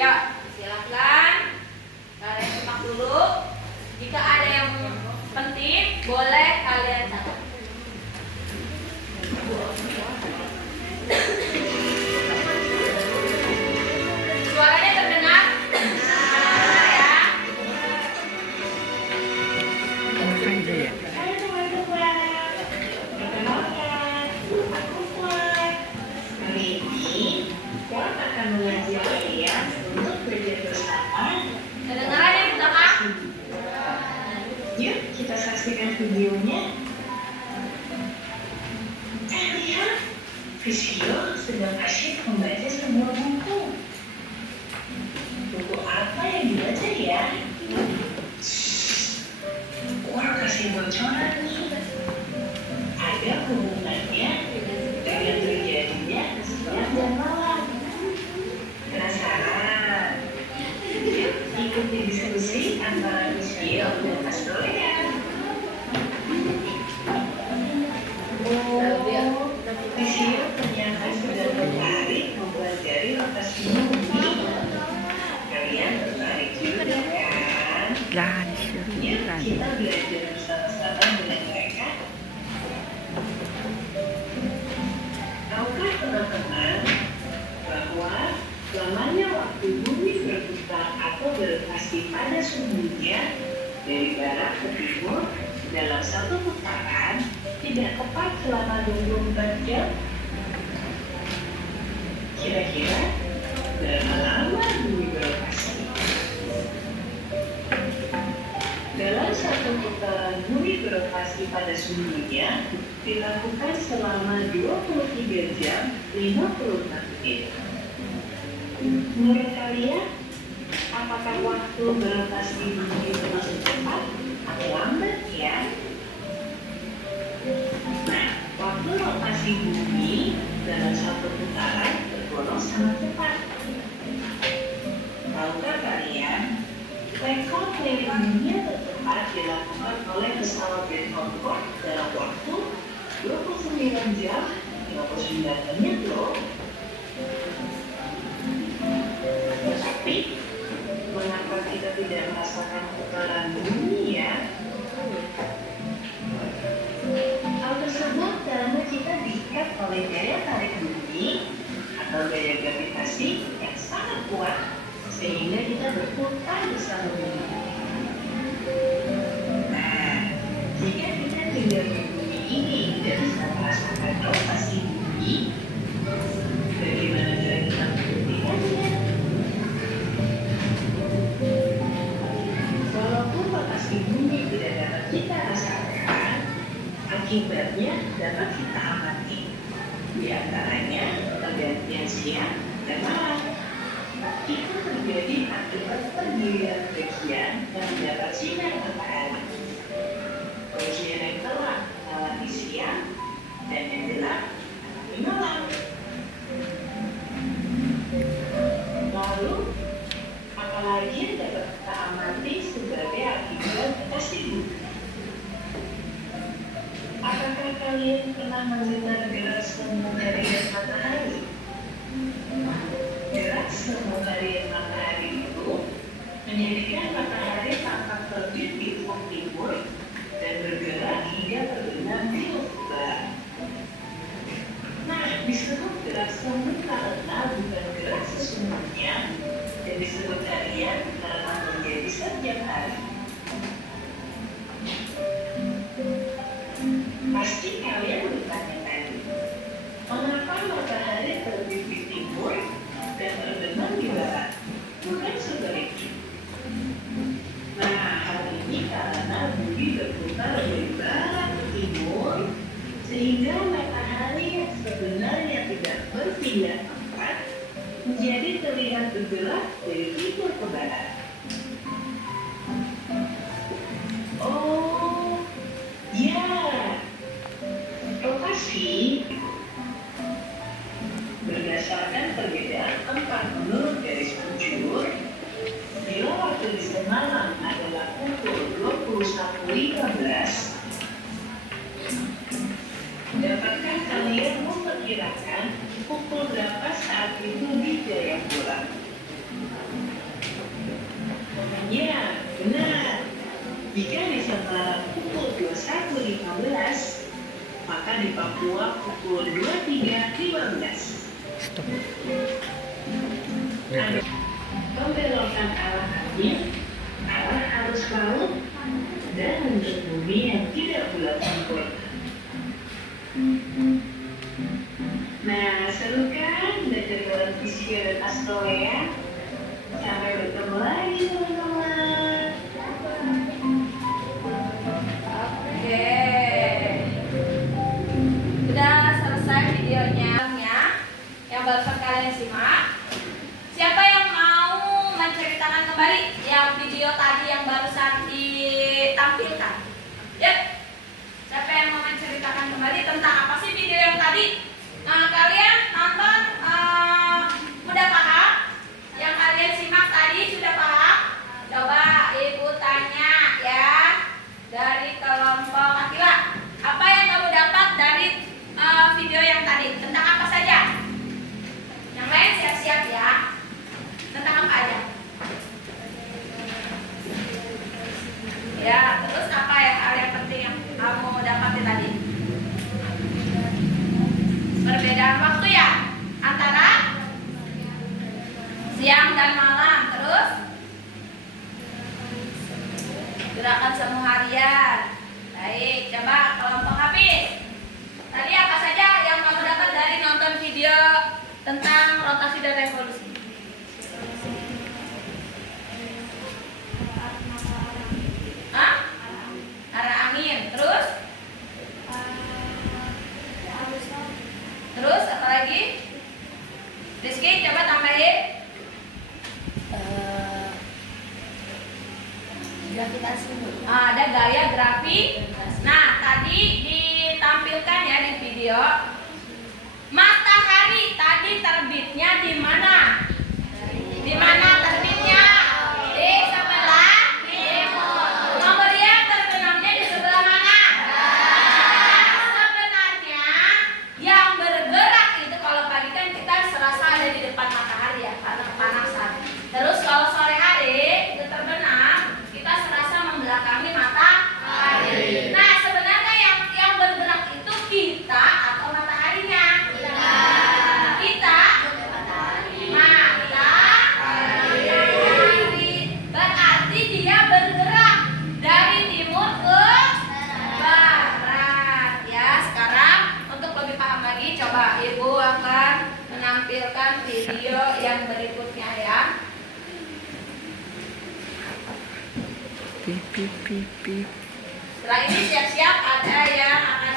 Ya, silakan kalian simak dulu. Jika ada yang penting, boleh kalian catat. Suaranya terdengar? Ya. Kedengaran ya di belakang? Yuk kita saksikan videonya. Lihat, Priscilla sedang asyik membaca sebuah buku. Buku apa yang dibaca ya? Wah, kasih bocoran nih. Ada hubungannya dengan terjadinya siang dan malam. Penasaran? Yuk ikuti diskusi antara Priscilla dan Mas Doya. Priscilla ternyata sudah tertarik mempelajari rotasi bumi. Kalian tertarik juga kan? Yuk kita belajar bersama-sama dengan mereka. Tahukah teman-teman bahwa lamanya waktu bumi berputar atau berotasi pada sumbunya dari barat ke timur dalam satu putaran tidak tepat selama 24 jam? Kira-kira berapa lama bumi berotasi? Dalam satu putaran bumi berotasi pada sumbunya dilakukan selama 23 jam 56 menit. Menurut kalian, apakah waktu berotasi bumi termasuk cepat atau lambat ya? Nah, waktu rotasi bumi dalam satu putaran tergolong sangat cepat. Tahukah kalian, rekor keliling dunia tercepat dilakukan oleh pesawat Jet Concorde dalam waktu 29 jam 59 menit loh. Tetapi, mengapa kita tidak merasakan putaran bumi ya? Hal tersebut karena kita diikat oleh daya tarik bumi atau daya gravitasi yang sangat kuat sehingga kita berputar bersama bumi. Nah, jika kita tinggal di bumi ini tidak bisa merasakan rotasi bumi, bagaimana cara kita membuktikannya? Walaupun rotasi bumi tidak dapat kita rasakan, akibatnya dapat kita amati. Di antaranya pergantian siang dan malam. Itu terjadi akibat pergiliran bagian yang mendapat sinar matahari. Bagian yang terang mengalami siang dan yang gelap mengalami malam. Lalu, apalagi yang dapat kita amati sebagai akibat rotasi bumi? Apakah kalian pernah mendengar gerak semu harian matahari? Gerak semu harian matahari itu menjadikan matahari tampak terbit di ufuk timur dan bergerak hingga terbenam di ufuk barat. Nah, disebut gerak semu karena bukan gerak sesungguhnya, dan disebut harian karena terjadi setiap hari. Pasti kalian bertanya-tanya, mengapa matahari terbit di timur dan terbenam di barat, bukan sebaliknya? Nah, hal ini karena bumi berputar dari barat ke timur, sehingga matahari yang sebenarnya tidak berpindah tempat menjadi terlihat bergerak dari timur ke barat. Oh, ya. Rotasi berdasarkan perbedaan tempat menurut garis bujur, bila waktu di semalam adalah pukul 21.15, dapatkah kalian memperkirakan pukul berapa saat itu di Jayapura? Jika di Semarang pukul 21.15, maka di Papua pukul 23.15. Ada pembelokan arah angin, arah arus laut, dan bentuk bumi yang tidak bulat sempurna. Nah, seru kan belajar bareng Fisio dan Astro ya? Sampai bertemu lagi teman-teman. Oke. Udah selesai videonya yang barusan kalian simak. Siapa yang mau menceritakan kembali yang video tadi yang barusan ditampilkan? Yuk. Siapa yang mau menceritakan kembali tentang apa sih video yang tadi? Kalian nonton udah paham? Yang kalian simak tadi sudah paham? Coba ibu tanya ya dari kelompok Akila. Apa yang kamu dapat dari video yang tadi? Tentang apa saja? Yang lain siap-siap ya. Tentang apa aja? Ya, terus apa ya hal yang penting yang kamu dapatin tadi? Perbedaan waktu ya antara siang dan malam. Terus gerakan semu harian. Baik, coba kelompok Hafiz. Tadi apa saja yang kamu dapat dari nonton video tentang rotasi dan revolusi? Hah? Arah angin. Terus? Terus apa lagi? Rizky coba tambahin. Gravitasi. Ada gaya gravitasi. Nah, tadi ditampilkan ya di video. Matahari tadi terbitnya di mana? Di mana terbitnya? Di sebelah timur. Kemudian terbenamnya di sebelah mana? Sebenarnya yang bergerak itu kalau pagi kan kita serasa ada di depan matahari ya, karena kepanasan. Terus kalau sore hari itu terbenam, kita serasa membelakangi matahari. Nah, sebenarnya yang bergerak itu kita atau mataharinya? Kita. Matahari. Berarti dia bergerak dari timur ke barat. Ya, sekarang untuk lebih paham lagi, coba ibu akan menampilkan video yang berikutnya ya. Setelah ini siap-siap ada yang akan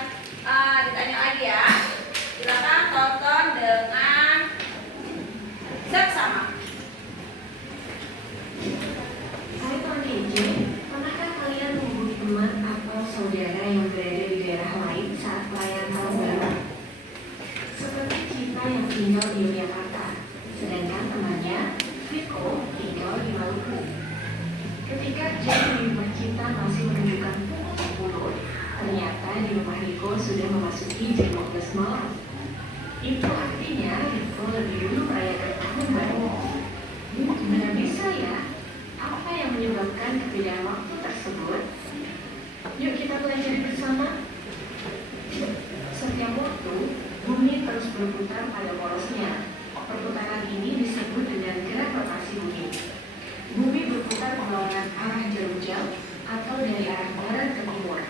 ditanya lagi ya. Silakan tonton dengan seksama. Hai Pak Neje, pernahkah kalian menghubungi teman atau saudara yang berada di daerah lain saat perayaan tahun baru? Seperti kita yang tinggal di Yogyakarta, sedangkan temannya, Viko, tinggal di Maluku. Ketika jam di rumah kita masih menunjukkan pukul 10, ternyata di rumah Viko sudah memasuki jam 12 malam. Itu artinya Viko lebih dulu merayakan tahun baru. Benar bisa ya? Apa yang menyebabkan perbedaan waktu tersebut? Yuk kita pelajari bersama. Setiap waktu, bumi terus berputar pada porosnya. Perputaran ini disebut dengan gerak rotasi bumi. Bumi berputar melawan arah jarum jam atau dari arah barat ke timur.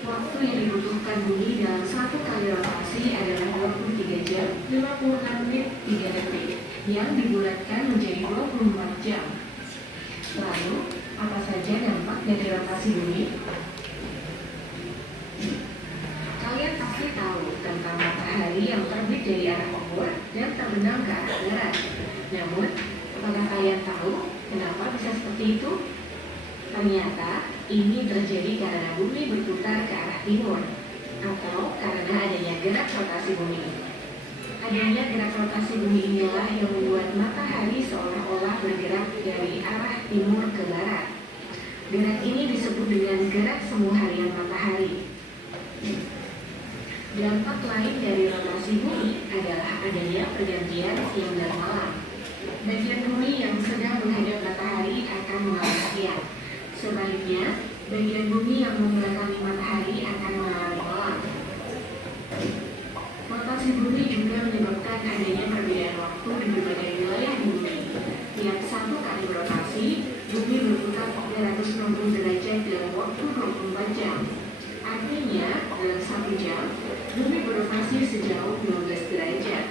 Waktu yang dibutuhkan bumi dalam satu kali rotasi adalah 23 jam 56 menit 3 detik yang dibulatkan menjadi 24 jam. Lalu, apa saja dampak dari rotasi bumi? Kalian pasti tahu tentang matahari yang terbit dari arah timur dan terbenam ke arah barat. Namun, apakah kalian tahu kenapa bisa seperti itu? Ternyata, ini terjadi karena bumi berputar ke arah timur atau karena adanya gerak rotasi bumi. Adanya gerak rotasi bumi inilah yang membuat matahari seolah-olah bergerak dari arah timur ke barat. Gerak ini disebut dengan gerak semu harian matahari. Dampak lain dari rotasi bumi adalah adanya pergantian siang dan malam. Bagian bumi yang sedang menghadap matahari akan mengalami siang. Sebaliknya, bagian satu kali berotasi, bumi berputar 360 derajat dalam waktu 24 jam. Artinya, dalam 1 jam, bumi berotasi sejauh 12 derajat.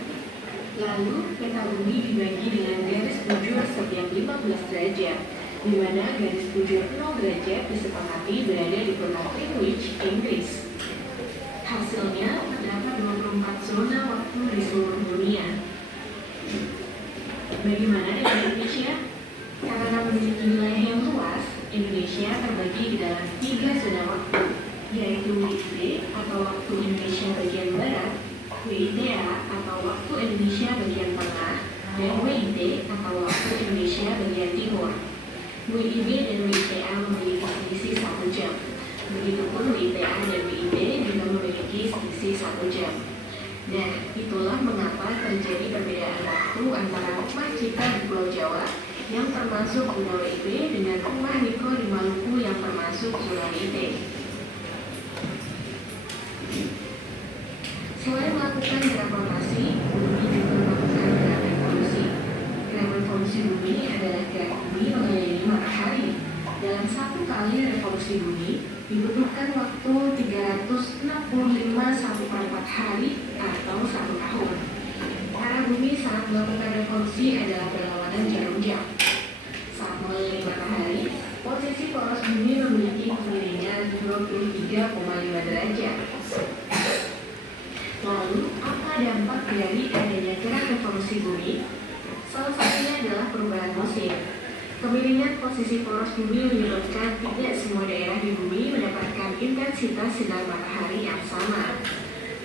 Lalu, peta bumi dibagi dengan garis bujur setiap 15 derajat, di mana garis bujur 0 derajat disepakati berada di kota Greenwich, Inggris. Hasilnya, terdapat 24 zona waktu di seluruh dunia. Bagaimana dengan Indonesia? Karena memiliki wilayah yang luas, Indonesia terbagi di dalam 3 zona waktu, yaitu WIB atau waktu Indonesia bagian barat, WITA atau waktu Indonesia bagian tengah, dan WIT atau waktu Indonesia bagian timur. WIB dan WITA memiliki selisih 1 jam. Begitupun WITA dan WIB juga memiliki selisih 1 jam. Nah, itulah mengapa terjadi perbedaan waktu antara rumah kita di Pulau Jawa yang termasuk zona WIB dengan rumah Niko di Maluku yang termasuk zona WIT. Selain melakukan gerak rotasi, bumi juga melakukan gerak revolusi. Gerak revolusi bumi adalah gerak bumi mengelilingi matahari. Dalam 1 kali revolusi bumi, dibutuhkan waktu 365 hari atau 1 tahun. Arah bumi saat melakukan revolusi adalah berlawanan jarum jam. Saat mengelilingi matahari, posisi poros bumi memiliki kemiringan 23,5 derajat. Lalu, apa dampak dari adanya gerak revolusi bumi? Salah satunya adalah perubahan musim. Kemiringan posisi poros bumi menyebabkan tidak semua daerah di bumi mendapatkan intensitas sinar matahari yang sama.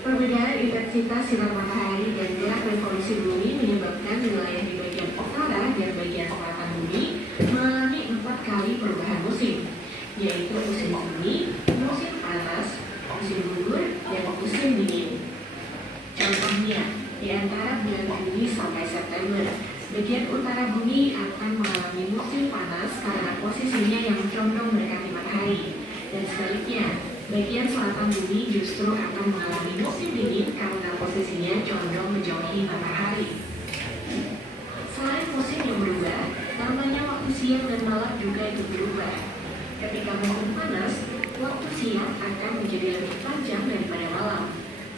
Perbedaan intensitas sinar matahari dan gerak revolusi bumi menyebabkan wilayah di bagian utara dan bagian selatan bumi mengalami 4 kali perubahan musim, yaitu musim semi, musim panas, musim gugur, dan musim dingin. Contohnya, di antara bulan Juli sampai September, bagian utara bumi akan mengalami musim panas karena posisinya yang condong mendekati matahari, dan sebaliknya, bagian selatan bumi justru akan mengalami musim dingin karena posisinya condong menjauhi matahari. Selain musim yang berubah, namanya waktu siang dan malam juga ikut berubah. Ketika musim panas, waktu siang akan menjadi lebih panjang daripada malam.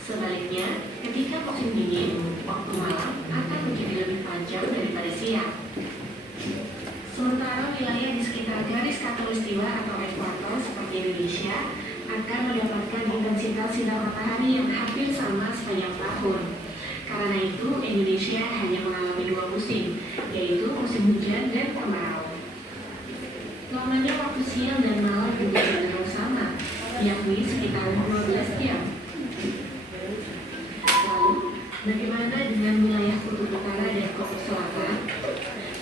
Sebaliknya, ketika musim dingin, waktu malam akan menjadi lebih panjang daripada siang. Sementara wilayah di sekitar garis khatulistiwa atau ekuator seperti Indonesia akan mendapatkan intensitas sinar matahari yang hampir sama sepanjang tahun. Karena itu, Indonesia hanya mengalami 2 musim, yaitu musim hujan dan kemarau. Lamanya waktu siang dan malam juga cenderung sama, yakni sekitar 12 jam. Bagaimana dengan wilayah kutub utara dan kutub selatan?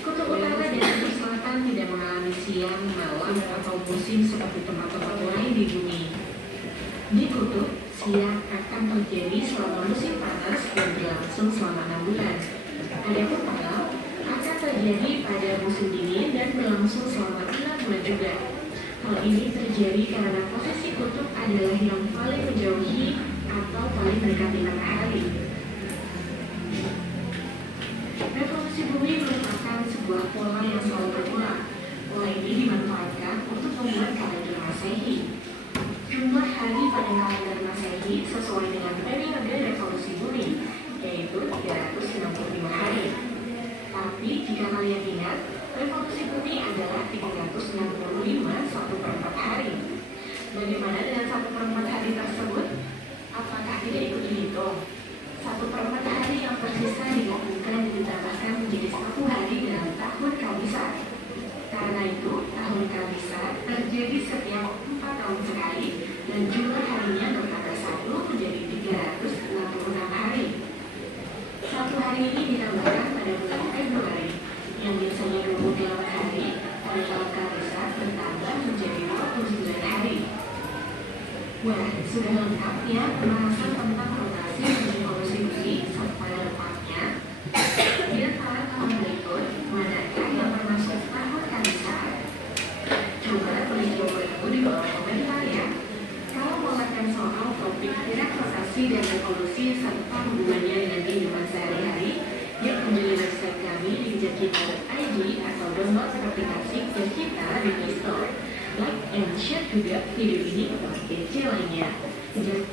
Kutub utara dan kutub selatan tidak mengalami siang, malam, atau musim seperti tempat-tempat lain di bumi. Di kutub, siang akan terjadi selama musim panas dan berlangsung selama 6 bulan. Adapun malam akan terjadi pada musim dingin dan berlangsung selama 6 bulan juga. Hal ini terjadi karena posisi kutub adalah yang paling menjauhi atau paling mendekati matahari. Revolusi bumi merupakan sebuah pola yang selalu berulang. Pola ini dimanfaatkan untuk membuat kalender Masehi. Jumlah hari pada kalender Masehi sesuai dengan periode revolusi bumi, yaitu 365 hari. Tapi jika kalian ingat, revolusi bumi adalah 365 1/4 hari. Bagaimana dengan 1/4 hari tersebut? Apakah tidak ikut dihitung? 1/4 hari yang tersisa digabungkan dan ditambahkan menjadi 1 hari dalam tahun Kabisat. Karena itu, tahun Kabisat terjadi setiap 4 tahun sekali dan jumlah harinya bertambah 1 menjadi 366 hari. 1 hari ini ditambahkan pada bulan Februari yang biasanya 28 hari, pada tahun Kabisat bertambah menjadi 29 hari. Wah, sudah lengkap ya pembahasan tentang rotasi dan revolusi bumi serta dampaknya. Di antara tahun berikut, manakah yang termasuk tahun Kabisat? Coba tulis jawabanmu di bawah komentar ya. Kalau mengatakan soal topik gerak rotasi dan revolusi serta hubungannya dengan kehidupan sehari-hari, yuk kunjungi website kami di jaki.id atau download download aplikasi Quiz Kita di Play Store. Like and share juga video ini ke teman kece lainnya.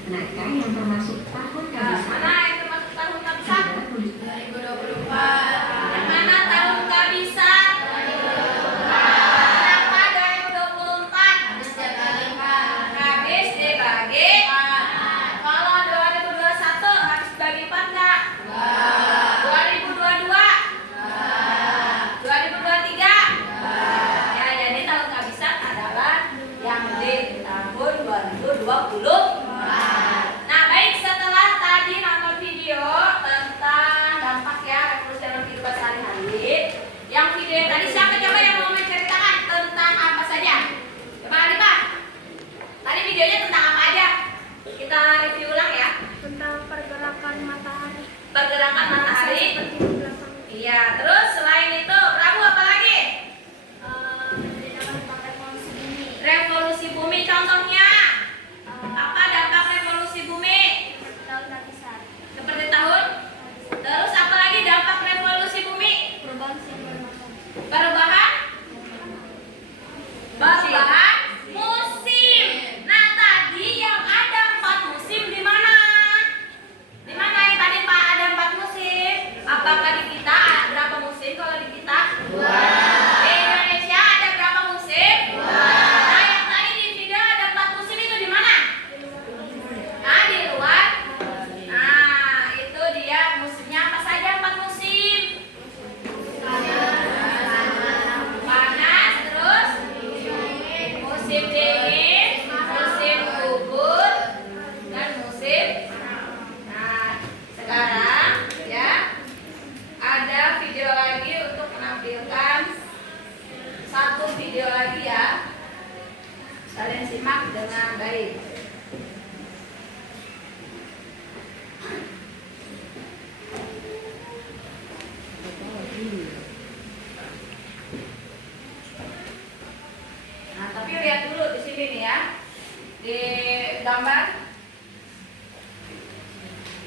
Manakah yang termasuk tahun kehabisan? Mana yang termasuk tahun kehabisan? Anda tulis 2024. Yang mana tahun kehabisan? 2024. Kenapa 2024? Habis dibagi. Kalau 2021 habis dibagi 4 enggak? 2022? 2023? Ya, jadi tahun kehabisan adalah yang di tahun 2020. Nah, baik, setelah tadi nonton video tentang dampak ya revolusi dalam kehidupan sehari-hari, yang video yang tadi siapa coba yang mau menceritakan tentang apa saja? Coba Alifah. Tadi videonya tentang apa aja? Kita review ulang ya. Tentang pergerakan matahari. Pergerakan matahari. Seperti di belakang. Iya, terus selain itu, Rabu apa lagi? Dampak revolusi bumi. Revolusi bumi contohnya. Apa dampak revolusi bumi? Tahun kehabisan. Seperti tahun. Terus apa lagi dampak revolusi bumi? Perubahan siklus matahari. Perubahan musim. Nah, tadi yang ada 4 musim di mana? Di mana yang tadi Pak ada 4 musim? Apakah di kita berapa musim kalau di kita? 2. Di Indonesia ada berapa musim? 2. Nah, yang tadi di video ada 4 musim itu di mana? Ah, di luar. Nah, itu dia musimnya apa saja 4 musim? Panas, terus musim dingin, musim gugur, dan musim. Nah, sekarang ya ada video lagi untuk menampilkan satu video lagi ya. Kalian simak dengan baik. Nah, tapi lihat dulu di sini nih ya. Di gambar.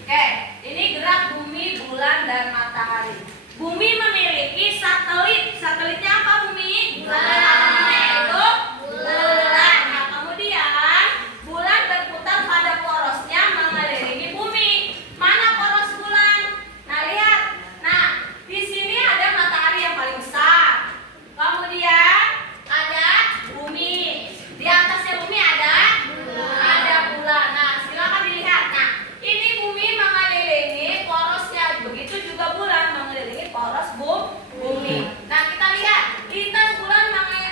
Oke, ini gerak bumi, bulan, dan matahari. Bumi memiliki satelit. Satelitnya apa bumi? Satelitnya itu bulan. Nah, kemudian bulan berputar pada porosnya mengelilingi bumi. Mana poros bulan? Nah, lihat. Nah, di sini ada matahari yang paling besar. Kemudian ada bumi. Di atasnya bumi ada bulan. Nah, silakan dilihat. Nah, ini bumi mengelilingi porosnya. Begitu juga bulan mengelilingi poros bumi. Nah, kita lihat lintas bulan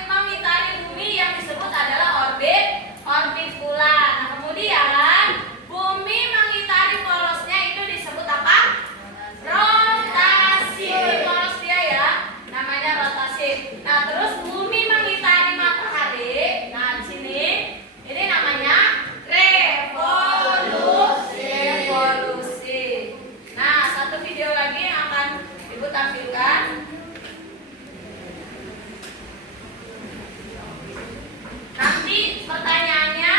mengitari bumi yang disebut adalah orbit bulan. Nah, kemudian bumi mengitari porosnya itu disebut apa? Rotasi. Poros dia ya, namanya rotasi. Nah, terus bumi mengitari matahari. Nah, di sini ini namanya revolusi. Nah, satu video lagi yang akan Ibu tampilkan. Nanti pertanyaannya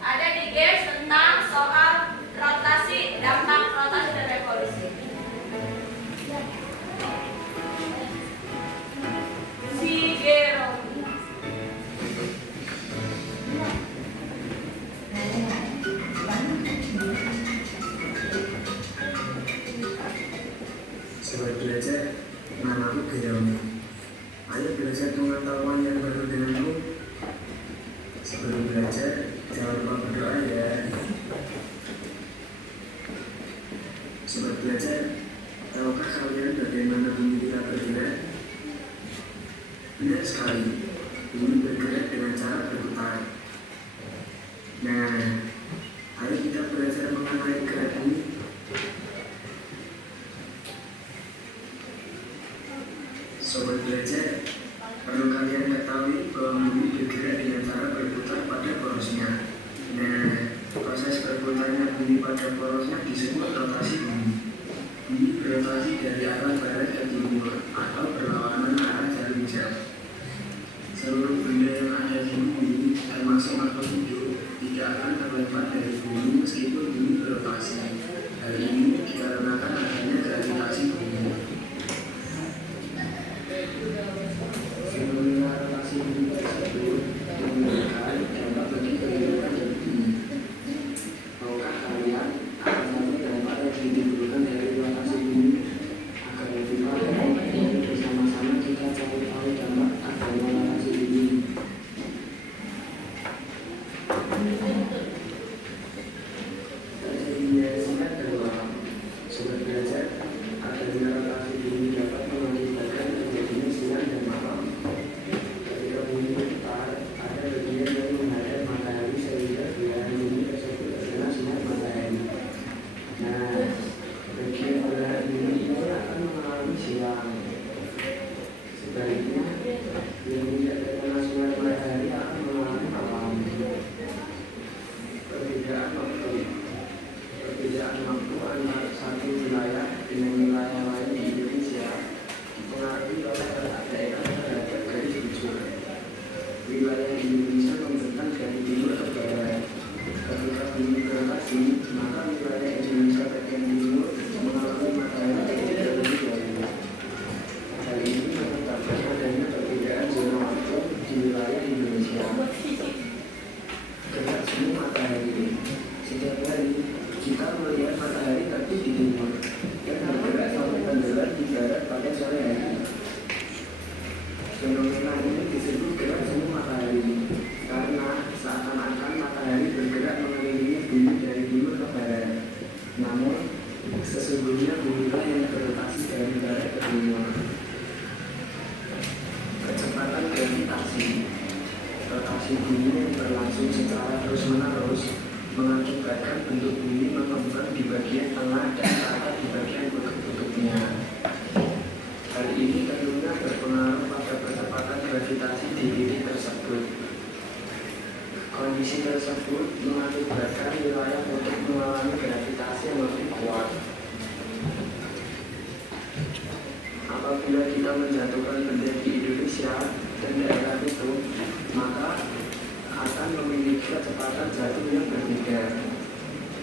ada di games tentang soal rotasi, dampak rotasi dan revolusi. Zigero. Sobat belajar, namaku Geroni. Ayo belajar pengetahuan yang baru denganku. Sebelum belajar, jangan lupa berdoa ya. Sobat belajar, tahukah kalian bagaimana bumi kita bergerak? Benar sekali, bumi bergerak dengan cara berputar. Nah, ayo kita belajar mengenai gerak bumi. Sobat belajar, perlu kalian ketahui bahwa bumi bergerak dengan cara berputar pada porosnya. Nah, proses berputarnya bumi pada porosnya disebut rotasi bumi. Bumi berotasi dari arah barat ke timur atau berlawanan arah jarum jam. Seluruh benda yang ada di bumi, termasuk makhluk hidup, tidak akan terlempar dari bumi meskipun bumi berotasi. Hal ini dikarenakan adanya gravitasi bumi. Yang tidak terkena sinar matahari akan mengalami alam. Perbedaan waktu antara satu wilayah dengan wilayah lain di Indonesia dipengaruhi oleh letak daerah terhadap garis bujur. Wilayah Indonesia membentang dari timur ke barat. Ketika bumi berotasi, maka wilayah Indonesia bagian timur mengalami matahari tidak lebih dahulu. Hal ini menyebabkan adanya perbedaan zona waktu di wilayah Indonesia. Gerak semu matahari. Setiap hari kita melihat matahari terbit di timur dan bergerak sampai tenggelam di barat pada sore hari. Fenomena ini disebut gerak semu matahari karena seakan-akan matahari bergerak mengelilingi bumi dari timur ke barat. Namun sesungguhnya bumilah yang berotasi dari barat ke timur. Kecepatan gravitasi. Rotasi bumi yang berlangsung secara terus-menerus mengakibatkan bentuk bumi mengembang di bagian tengah dan rata di bagian kutub-kutubnya. Hal ini tentunya berpengaruh pada percepatan gravitasi di titik tersebut. Kondisi tersebut mengakibatkan wilayah kutub mengalami gravitasi yang lebih kuat. Apabila kita menjatuhkan benda di Indonesia dan daerah itu, maka akan memiliki kecepatan jatuh yang berbeda.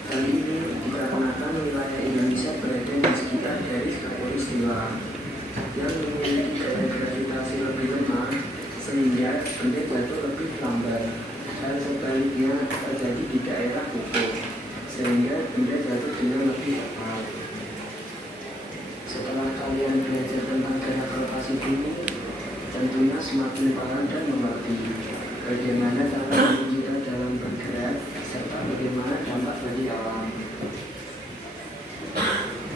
Hal ini dikarenakan wilayah Indonesia berada di sekitar garis khatulistiwa yang memiliki gaya gravitasi lebih lemah sehingga benda jatuh lebih lambat. Hal sebaliknya terjadi di daerah kutub sehingga benda jatuh dengan lebih cepat. Setelah kalian belajar tentang gerak rotasi bumi, tentunya semakin paham dan mengerti bagaimana cara kita dalam bergerak serta bagaimana dampak bagi alam.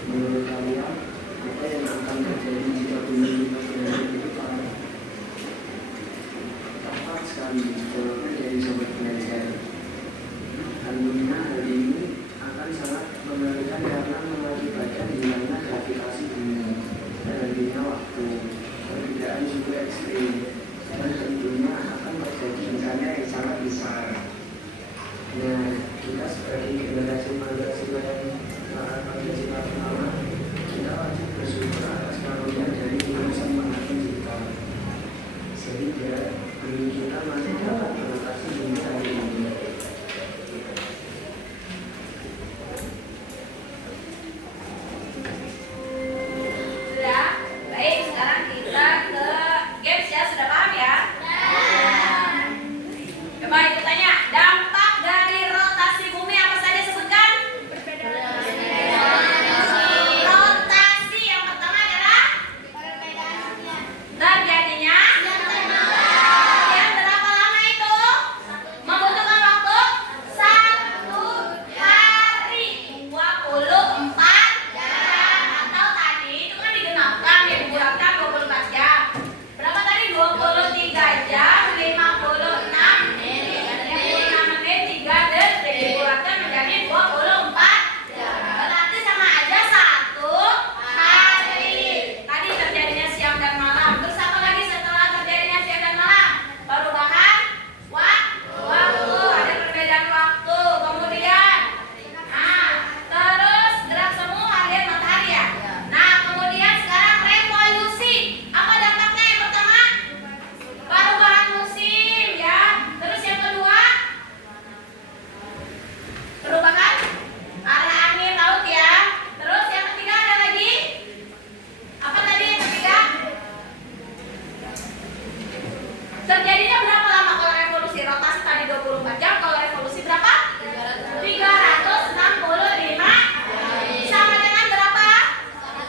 Menurut kalian, apa yang akan terjadi jika bumi kita berada di depan? Tepat sekali jawaban dari sobat belajar. Tentunya hal ini akan sangat mengerikan karena mengakibatkan hilangnya gravitasi bumi, terhentinya waktu, perbedaan suhu ekstrim, dan tentunya akan terjadi bencana yang sangat besar. Nah, kita sebagai generasi Pancasila yang melakukan Pancasila pertama, kita wajib bersyukur atas karunia dari Tuhan Maha Pencipta, sehingga bumi kita masih dapat berotasi hingga hari ini. Sudah? Baik, sekarang kita ke games ya. Sudah paham ya? Coba ibu tanya, dampak dari rotasi bumi apa saja sebutkan? Rotasi yang pertama adalah terjadinya yang berapa lama itu? Membutuhkan waktu 1 hari 24 jam, atau tadi itu kan digenapkan ya, dibulatkan 24 jam. Berapa tadi? 23 jam 56 menit 3 detik, dibulatkan menjadi 24 jam. Berarti sama aja 1 hari. Tadi terjadinya siang dan malam. Terus apa lagi setelah terjadinya siang dan malam? Perubahan waktu. Ada perbedaan waktu. Kemudian terus gerak semu alias matahari ya. Nah, kemudian sekarang revolusi. Apa dampaknya yang pertama? Perubahan musim ya. Terus yang kedua? Perubahan arah angin laut ya. Terus yang ketiga ada lagi? Apa tadi yang ketiga? Terjadinya berapa lama kalau revolusi? Rotasi tadi 24 jam, kalau revolusi berapa? 365. Sama dengan berapa?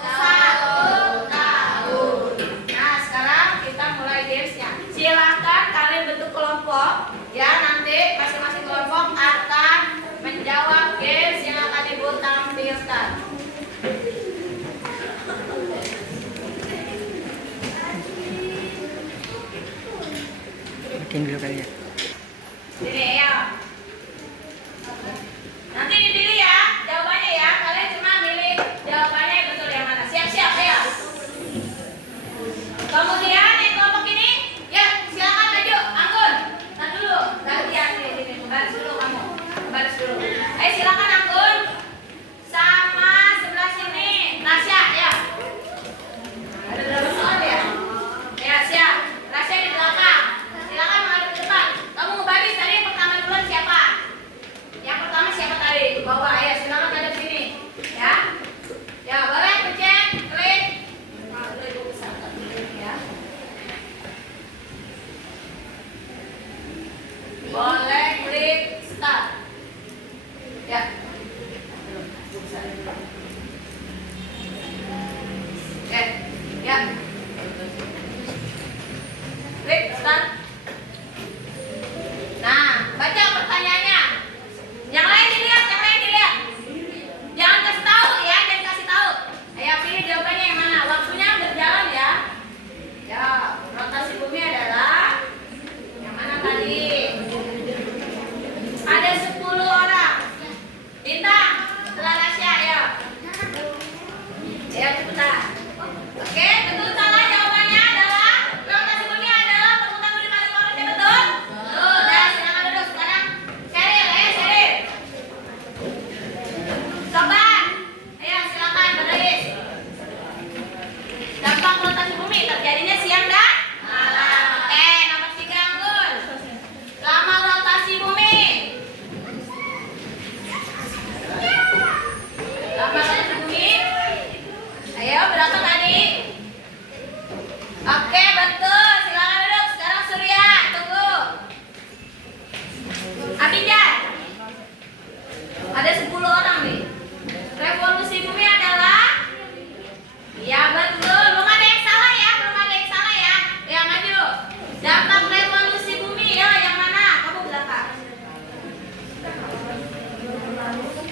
1 tahun. Nah, sekarang kita mulai gamesnya. Silahkan kalian bentuk kelompok ya, nanti masing-masing kelompok akan menjawab games yang akan ibu tampilkan. Bikin dulu kali ya. Sini ya. Nanti dipilih ya jawabannya ya. Kalian cuma milih jawabannya yang betul yang mana. Siap-siap ya. Kemudian yang kelompok ini Boleh klik start. Ya. Ya. Klik start. Nah, baca pertanyaannya. Yang lain dilihat. Jangan kasih tahu ya, jangan kasih tahu. Ayo pilih jawabannya yang mana. Waktunya berjalan ya. Ya, rotasi bumi adalah yang mana tadi? Ada 10 orang. Bintang, setelah Rasya ya. Ya, cepetan. Oke, betul salah jawabannya adalah rotasi bumi adalah perputaran bumi pada porosnya, betul? Betul. Dan silakan duduk sekarang. Sheryl. Sobat, ayo silakan berderis. Dampak rotasi bumi terjadinya siang dan malam. Oke, nomor 3 Anggun. Selama rotasi bumi. Ayo, berapa tadi? Oke, betul. Silakan duduk. Sekarang Surya, tunggu. Abijah. Ada 10 orang nih. Revolusi bumi adalah? Ya, betul. Belum ada yang salah ya. Ya, maju. Dampak revolusi bumi ya, yang mana? Kamu berapa?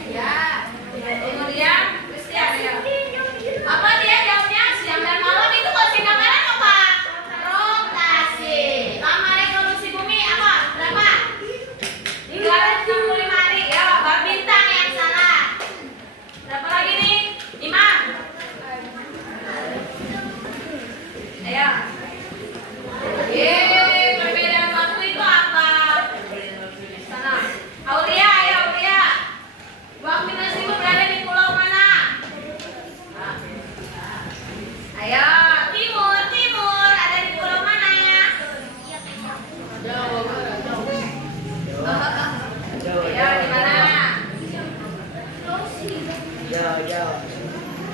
Ya. Kemudian Christian ya. Apa dia jawabnya? Siang dan malam itu kalau siang dan malam apa? Rotasi. Lama revolusi bumi apa? Berapa? 365 hari. Ya, Mbak Bintang yang salah. Berapa lagi nih? 5. Ayo. Perbedaan waktu itu apa? Sana. Aulia, ayo Aulia. Waktu Nasibu berada di pulau mana? Ayo, timur. Ada di pulau mana ya? Ayo, di mana?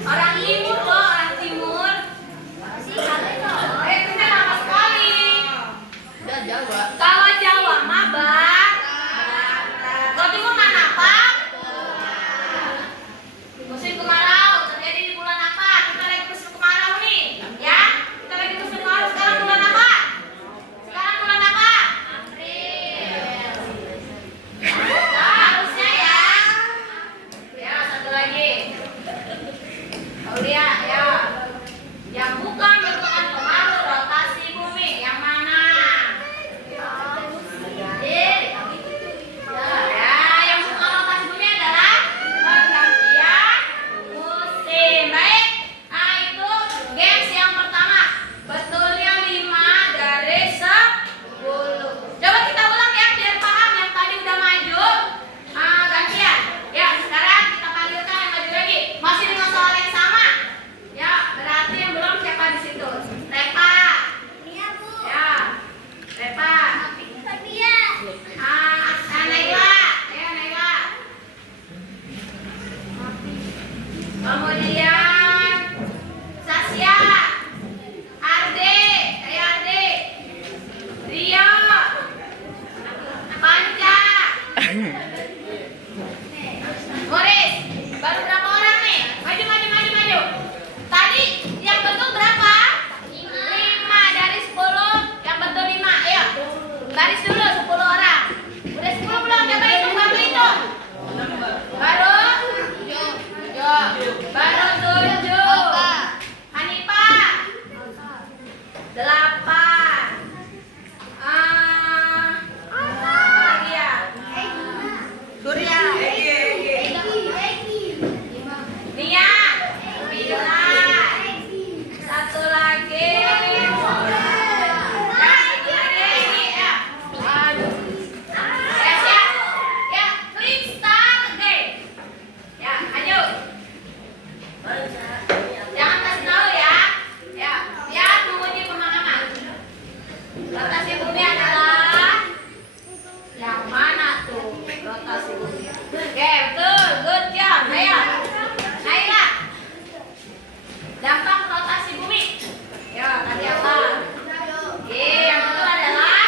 Orang timur loh, orang timur. Kita lama sekali. Kalau Jawa mah Bang. Kalau timur mana Pak? Musim kemarau terjadi di bulan apa? Kita lagi musim kemarau nih, ya? Kita lagi musim kemarau. Sekarang bulan apa? April. Nah, harusnya ya. Ya, satu lagi. Aulia, ya. Yang bukan merupakan pengaruh rotasi bumi, yang mana? Ya, yang bukan rotasi bumi adalah pergantian musim. Baik. Nah, itu games yang pertama. Betulnya 5 dari 10. Coba kita ulang ya biar paham. Yang tadi udah maju. Gantian. Ya, sekarang kita panggilkan yang maju lagi. Masih dengan soal yang sama. Ya, berarti yang belum siapa di situ? Repa. Ya. Repa. Naila. Ya, Naila. Kemudian Sasya. Arde. Ayo Arde. Rio. Panca. Boris. Baru berapa orang nih? Maju. Tadi yang betul berapa? 5 dari 10. Yang betul 5. Ayo. Baris dulu 10 orang. Udah 10 belum? Coba hitung, bantu hitung. Baru 7. Hanifah 8. Apa lagi ya? Surya. Nia 9. Satu lagi. Ini ya. Ya, siap. Ya, klik start deh. Ya, ayo. Jangan kasih tahu ya. Ya, lihat menguji pemahaman. Rotasi bumi adalah yang mana tuh? Rotasi bumi. Oke, betul. Good job. Ayo. Naila. Dampak rotasi bumi. Ya, tadi apa? Yang betul adalah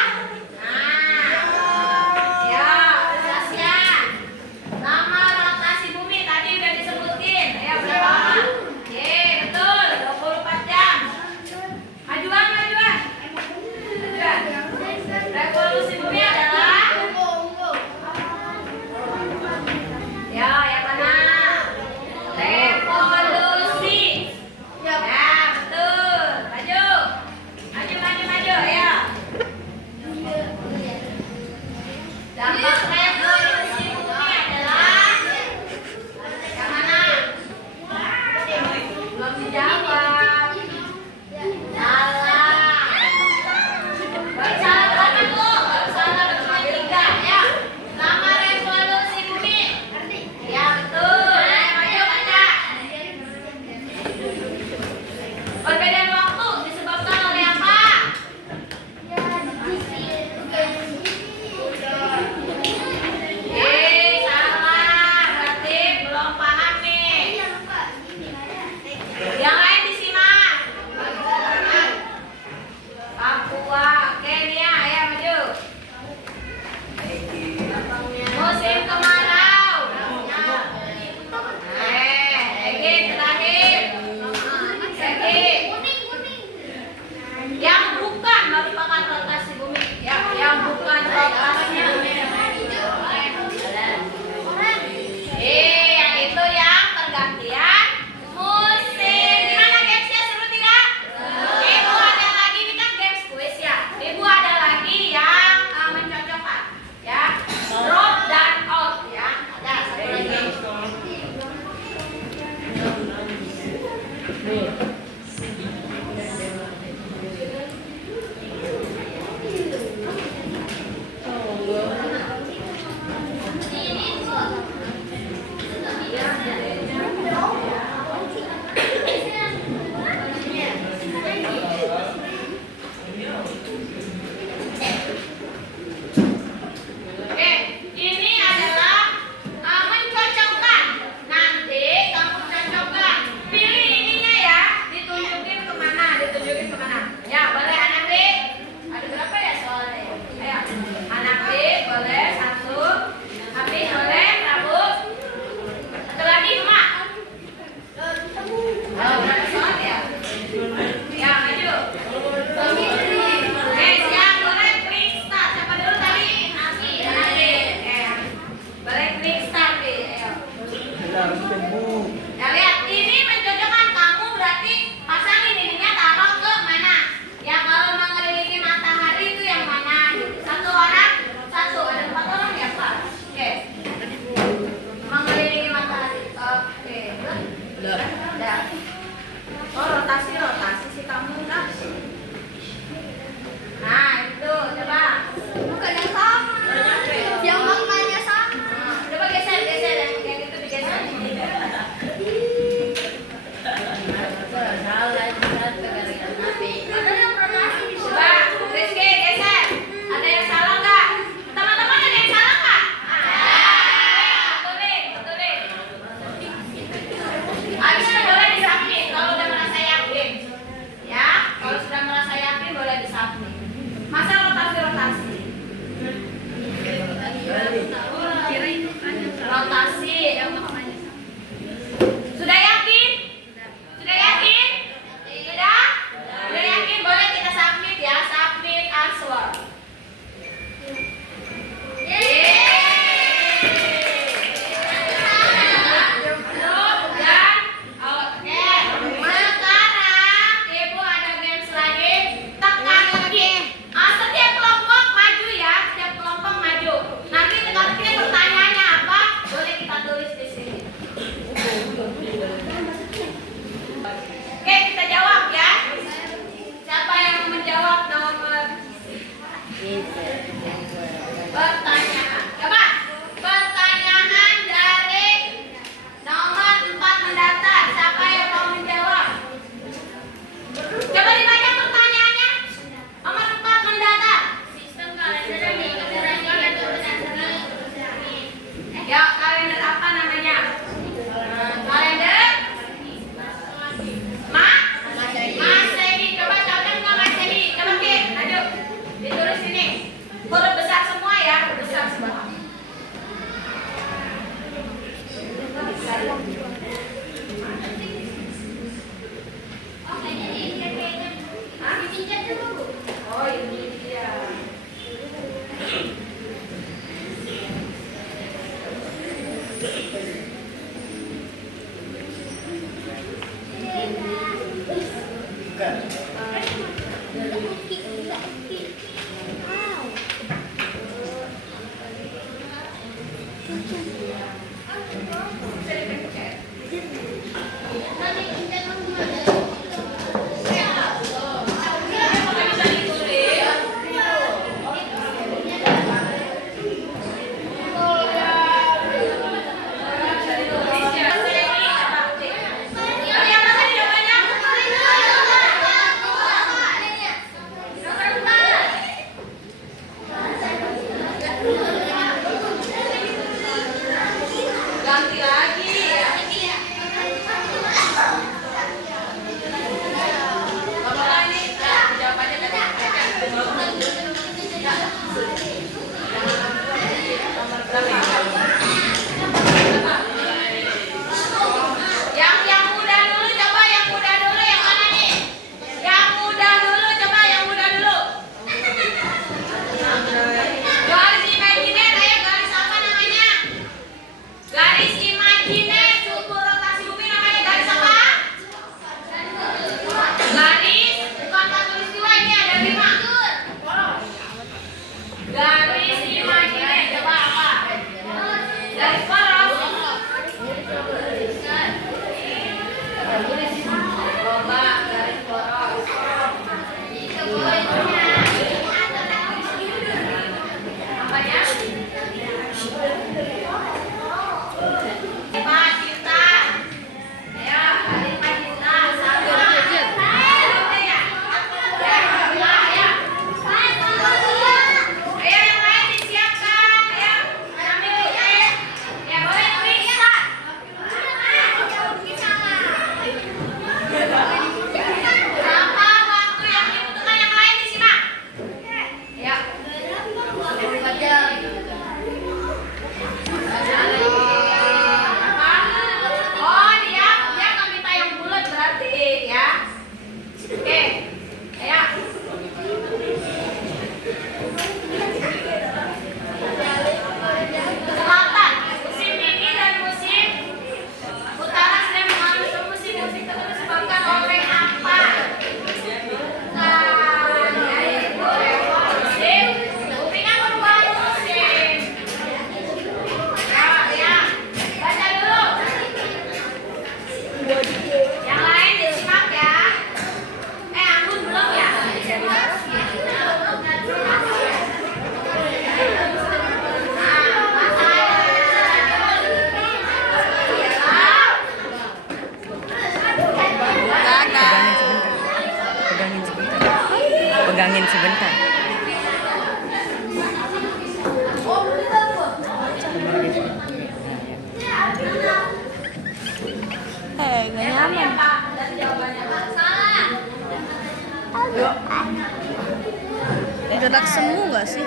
Gerak semu nggak sih?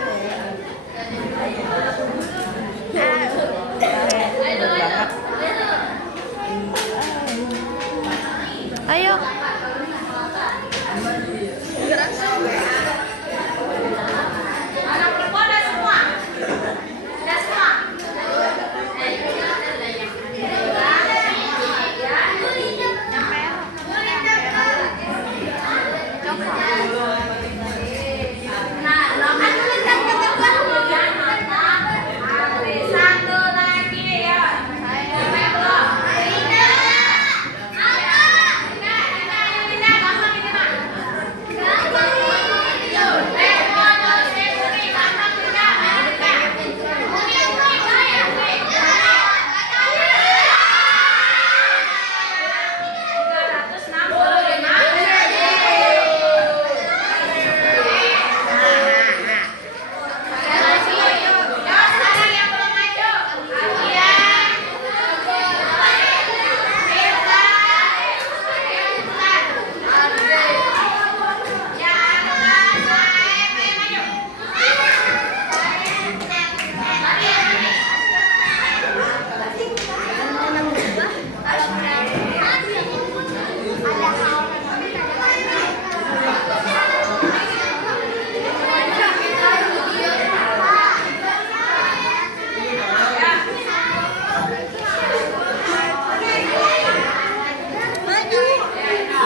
Ayo. Gerak semua. Anak perempuan udah semua. Udah semua. Nah, lakukan dulu kan satu lagi ya. Saya belum.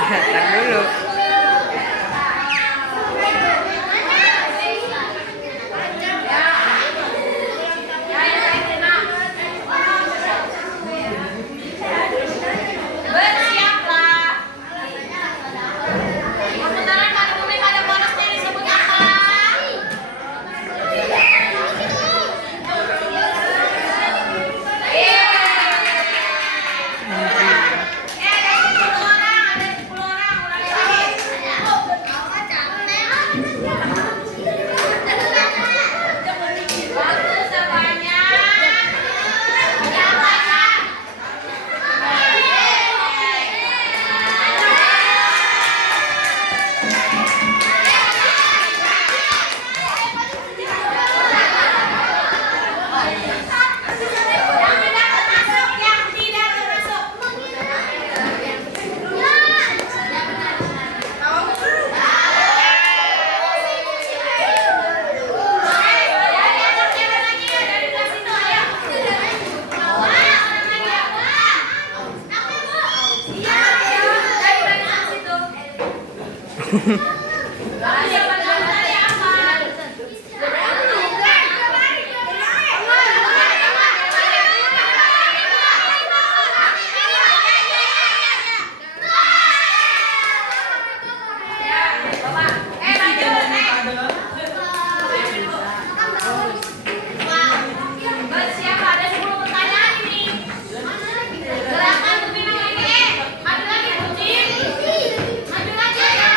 Tar dulu. Bersiaplah. Perputaran pada bumi pada porosnya disebut apa? Ada 10 orang, ulangi lagi. Waktu sebanyak. Yang tidak termasuk, yang tidak termasuk. Dari anak cewek lagi ya, dari kelas itu ayo. Orang lagi ya. Iya, dari kelas itu. Siapa tahu tadi apa? Ya, Bapak. Bersiap, ada 10 pertanyaan ini. Gerakan bumi ini. Maju lagi, Buci. Maju lagi ya.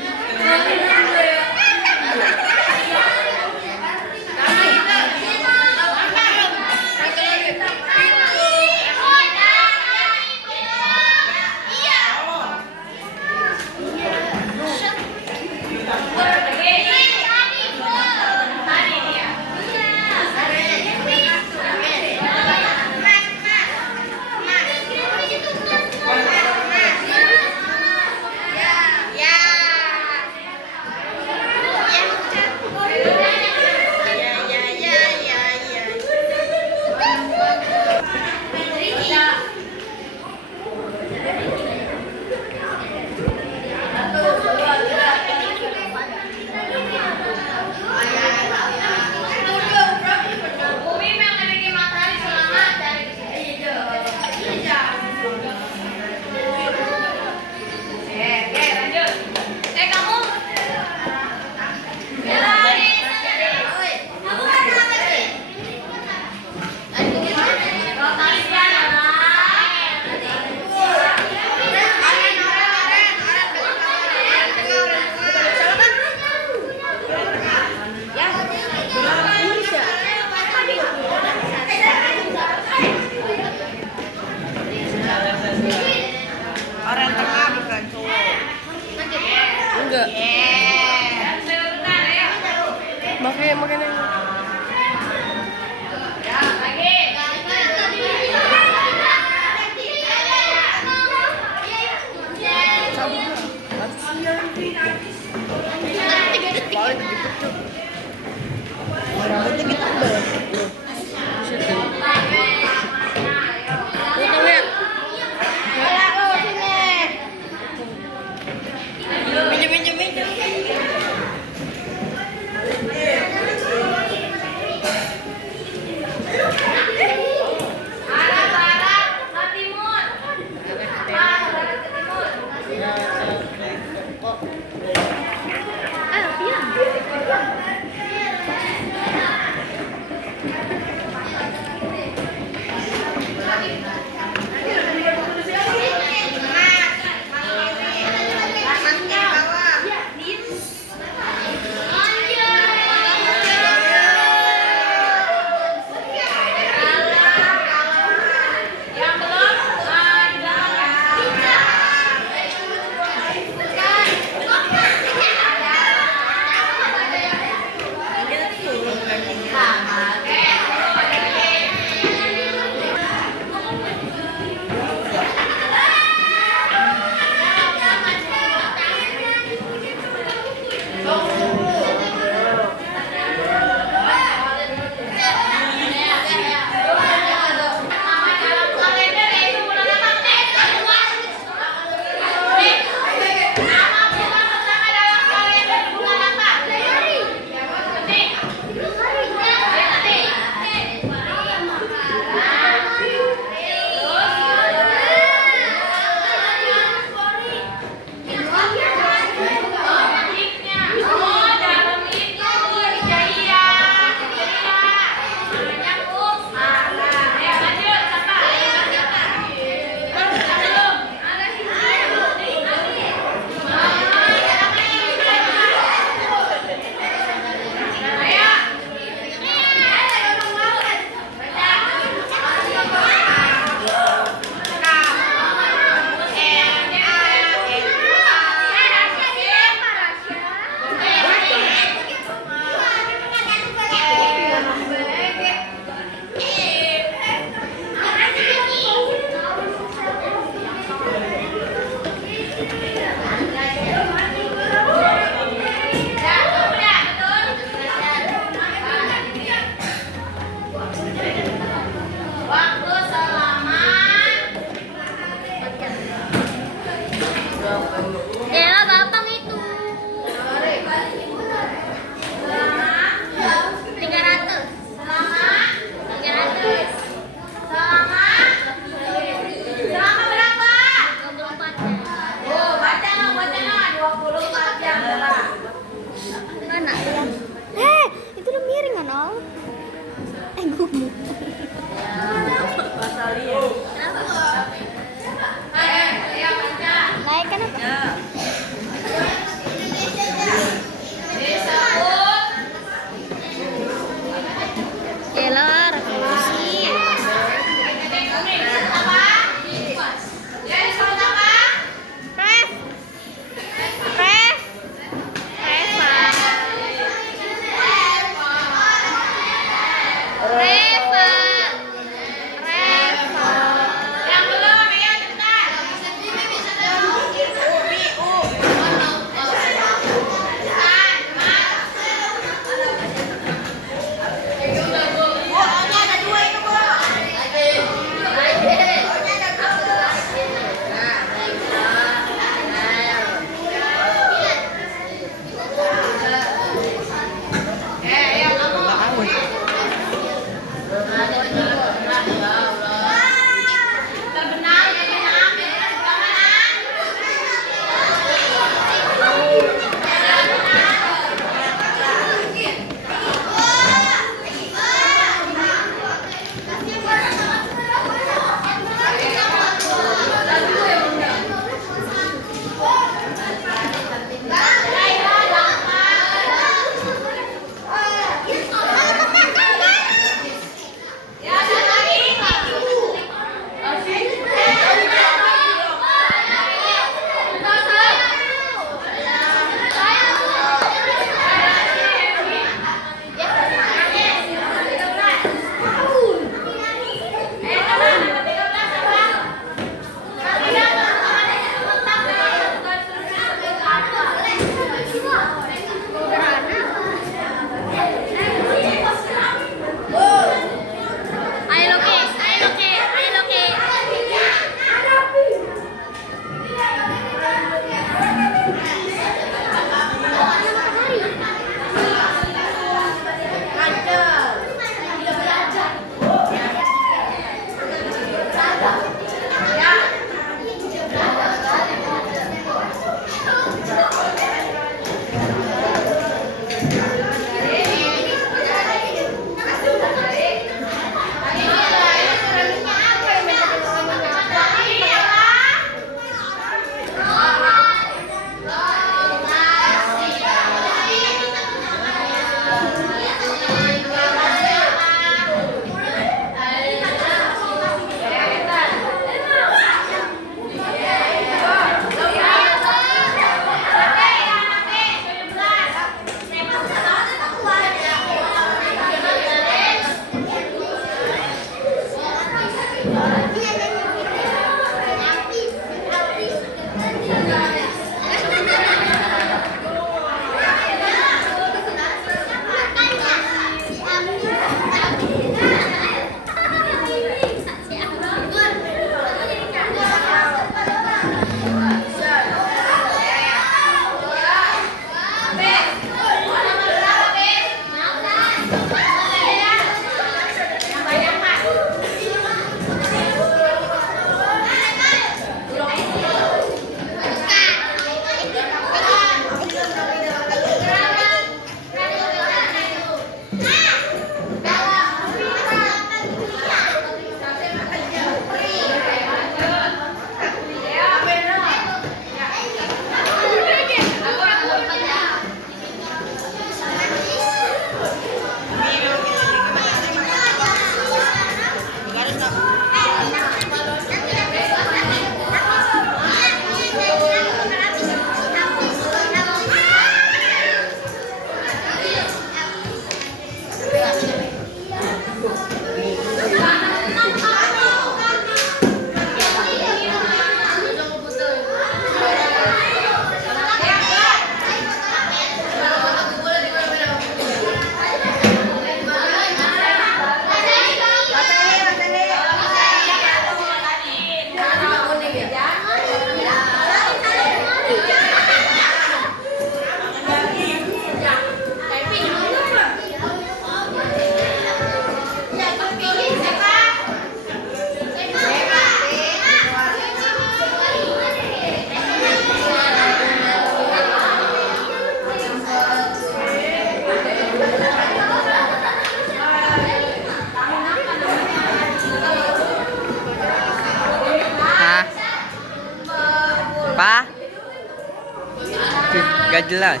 nggak jelas.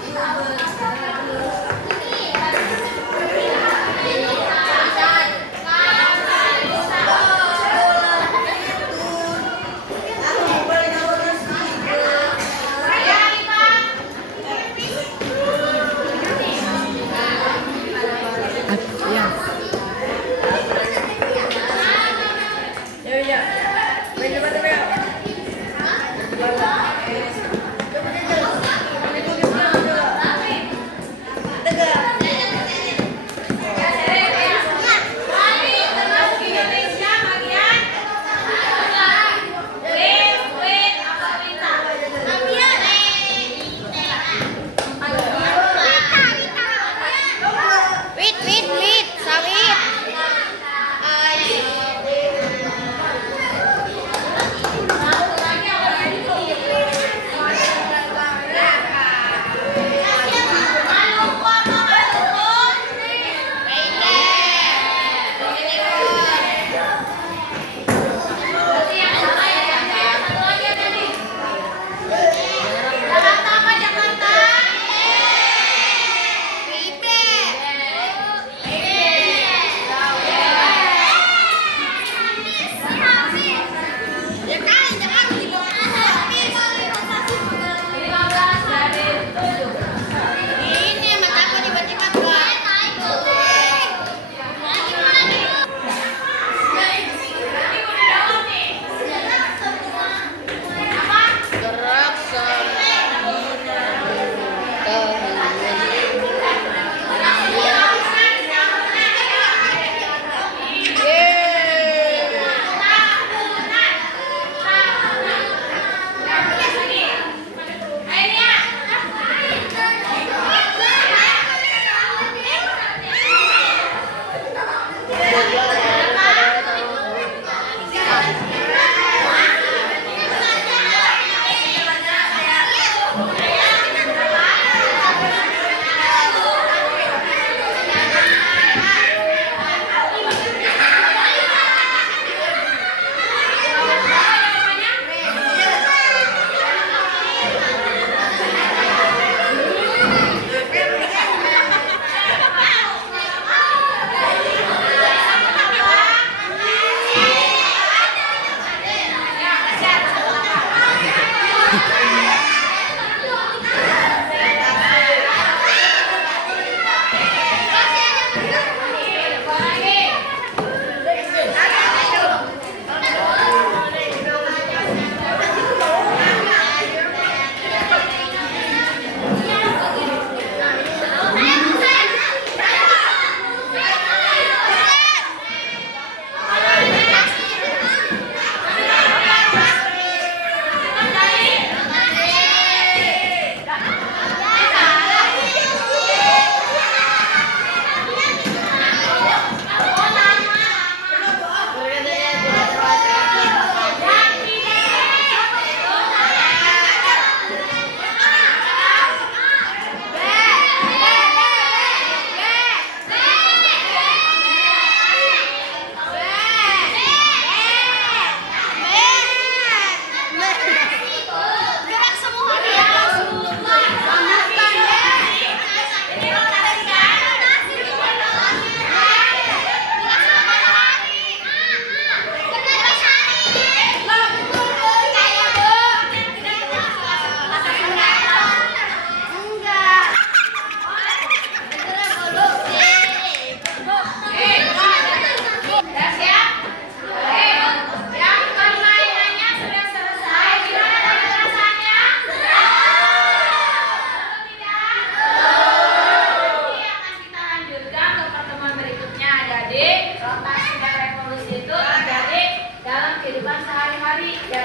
Rotasi dan revolusi itu terjadi dalam kehidupan sehari-hari. Ya,